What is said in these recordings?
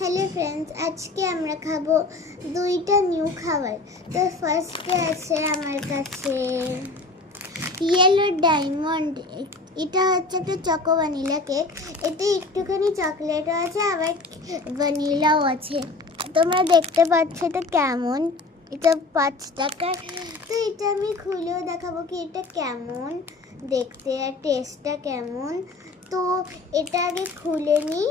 Hello friends, আজকে আমরা খাবো দুইটা নিউ খাবার। তো ফার্স্টে আছে আমার কাছে ইয়েলো ডায়মন্ড। এটা হচ্ছে একটা চকো ভ্যানিলা কেক। এতে একটুখানি চকলেটও আছে, আবার ভ্যানিলাও আছে। তোমরা দেখতে পাচ্ছ এটা কেমন। এটা 5 টাকার। তো এটা আমি খুলেও দেখাবো কি এটা কেমন দেখতে আর টেস্টটা কেমন। তো এটা আগে খুলে নিই।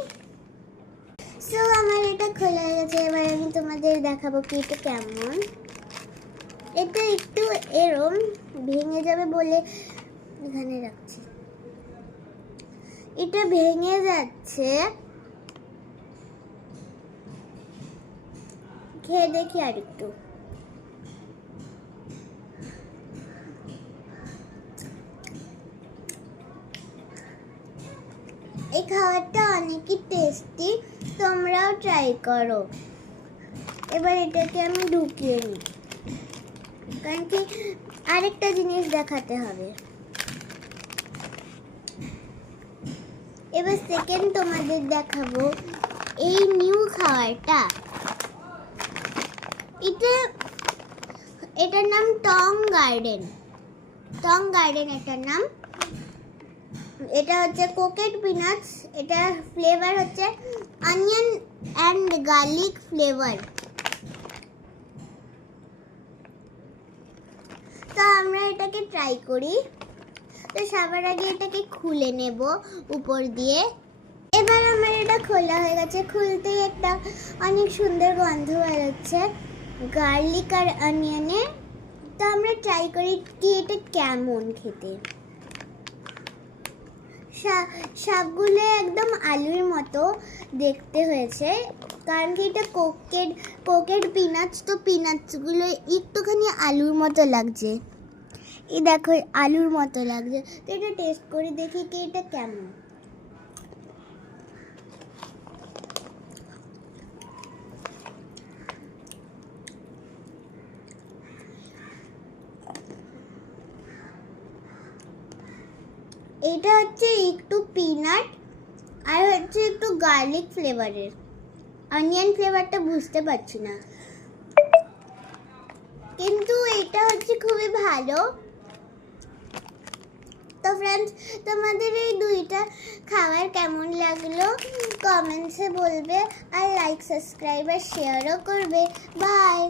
সো আমার এটা খোলা হয়ে গেছে। এবার আমি তোমাদের দেখাবো কি এটা কেমন। এটা একটু এরম ভেঙে যাবে বলে এখানে রাখছি। এটা ভেঙে যাচ্ছে, খেয়ে দেখি আর একটু। এই খাবারটা অনেকই টেস্টি, তোমরাও ট্রাই করো। এবার এটাকে আমি ঢুকিয়ে নিই, কারণ কি আরেকটা জিনিস দেখাতে হবে। এবার সেকেন্ড তোমাদের দেখাবো এই নিউ খাবারটা। এটার নাম টং গার্ডেন। এটার নাম। এটা হচ্ছে কোকেট পিনাটস। এটার ফ্লেভার হচ্ছে অনিয়ন অ্যান্ড গার্লিক ফ্লেভার। তো আমরা এটাকে ট্রাই করি। তো সবার আগে এটাকে খুলে নেব উপর দিয়ে। এবার আমার এটা খোলা হয়ে গেছে। খুলতেই একটা অনেক সুন্দর গন্ধ বেরোচ্ছে গার্লিক আর অনিয়নে। তো আমরা ট্রাই করি কি এটা কেমন খেতে। সবগুলো একদম আলুর মতো দেখতে হয়েছে, কারণ কি এটা কোকেট পিনাটস। তো পিনাটসগুলো একটুখানি আলুর মতো লাগছে। এই দেখো আলুর মতো লাগছে। তো এটা টেস্ট করে দেখি কি এটা কেমন। এটা হচ্ছে একটু পিনাট আর হচ্ছে একটু গার্লিক ফ্লেভারের। অনিয়ন ফ্লেভারটা বুঝতে পারছি না, কিন্তু এটা হচ্ছে খুবই ভালো। তো ফ্রেন্ডস, তোমাদের এই দুইটা খাবার কেমন লাগলো কমেন্টসে বলবে, আর লাইক সাবস্ক্রাইব আর শেয়ারও করবে। বাই।